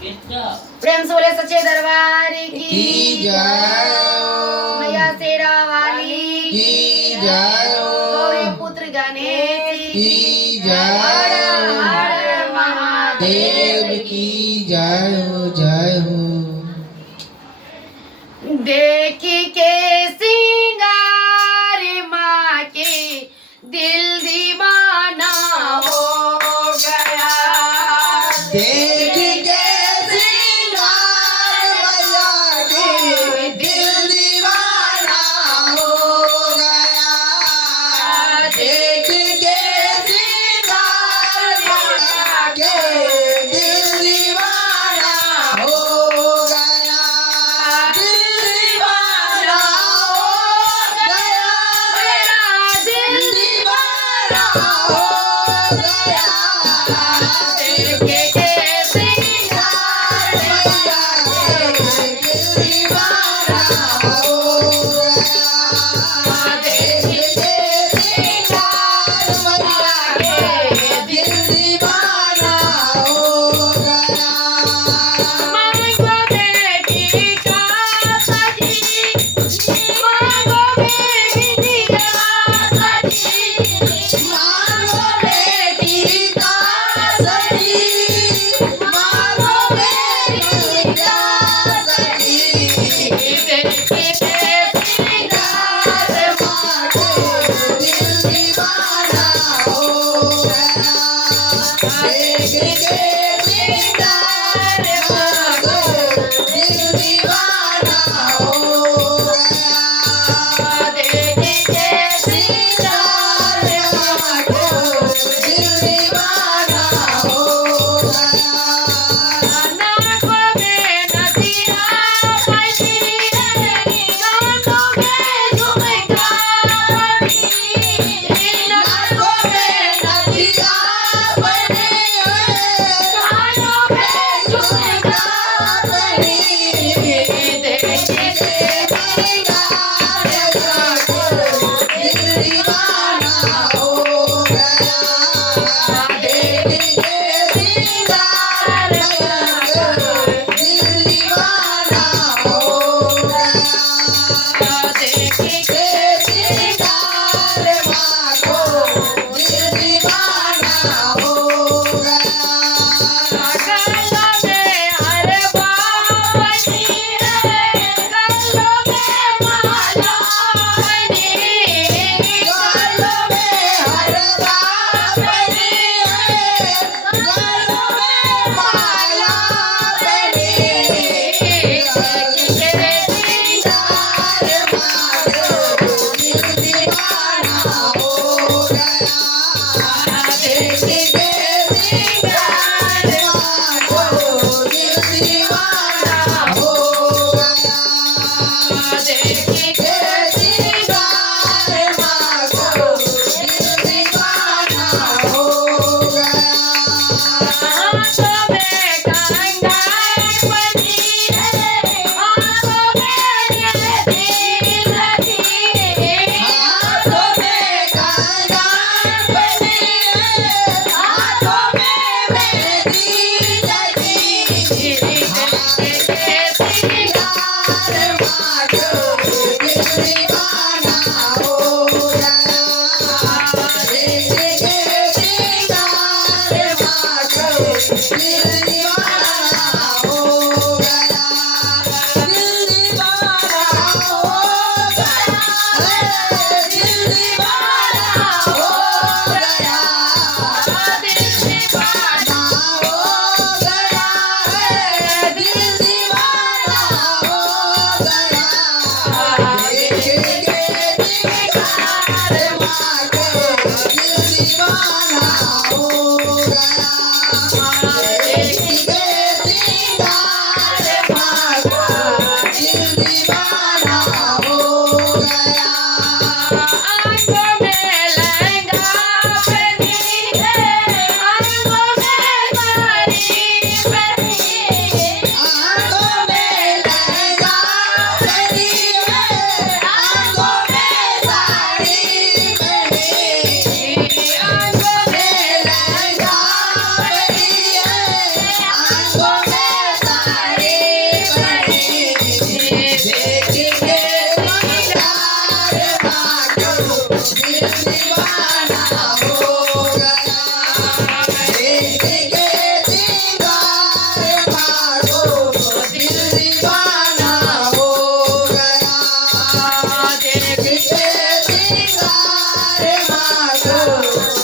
प्रेम से बोले सच्चे दरबार की जय मैया शेरा वाली की जय गौरी पुत्र गणेश की हर जय हर महादेव देव की जय हो देखी के सिंगार माँ के दिल दीवाना हो गया देख के श्रृंगार मैया के दिल दीवाना हो गया देख के श्रृंगार मैया के दिल दीवाना हो गया दिल दीवाना हो गया दिल दीवाना हो गया देखे के सिंगार मांगो बेटी का सजी मांगो बेटी का सजी देखे के सिंगार देखे के सिंगार नाको में नदिया बनी गानों में झुमका बनी नाको में गानों में झुमका देखे के देखे के गलों में हरवा बनी है गलों में माला बनी आंखों में कंगाल बनी है आंखों में दिल लगी आंखों में लहंगा बनी है आंखों में साड़ी बनी आंखों में लहंगा मागो दिल दीवाना हो गया देख के सिंगार मागो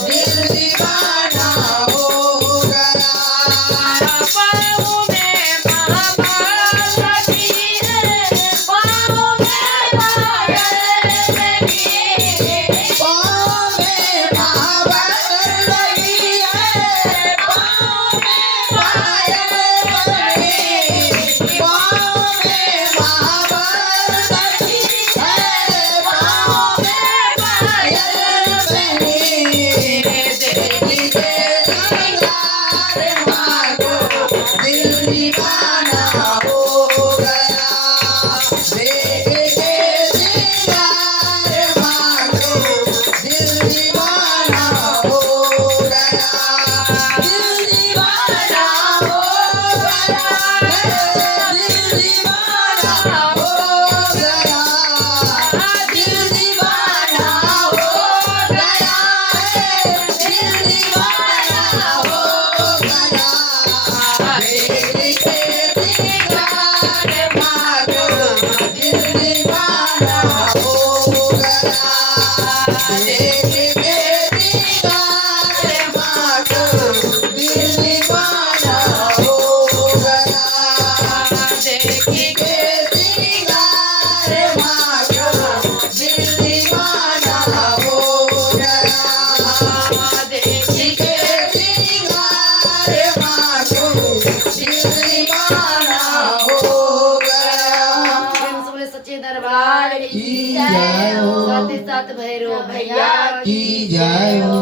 दिल दीवाना हो गया पाँव में महापार्वती है पाँव में पायल लगी पाँव में महावर लगी है पाँव में पायल बनी पाँव में महावर लगी है पाँव में पायल बनी देखी के सिंगार मागो दिल दीवाना हो गया देख के सिंगार मागो दिल दीवाना हो गया दिल दीवाना हो गया दिल दीवाना हो गया दिल दीवाना हो गया दिल दीवाना हो गया देख के सिंगार मागो दिल दीवाना हो गया देख के सिंगार मागो दिल दीवाना हो गया देख के सिंगार मागो दिल दीवाना हो गया देख के सिंगार मागो दिल दीवाना हो गया प्रेम से बोले सच्चे दरबार की जय हो। साथ ही साथ भैरव भैया की जय हो।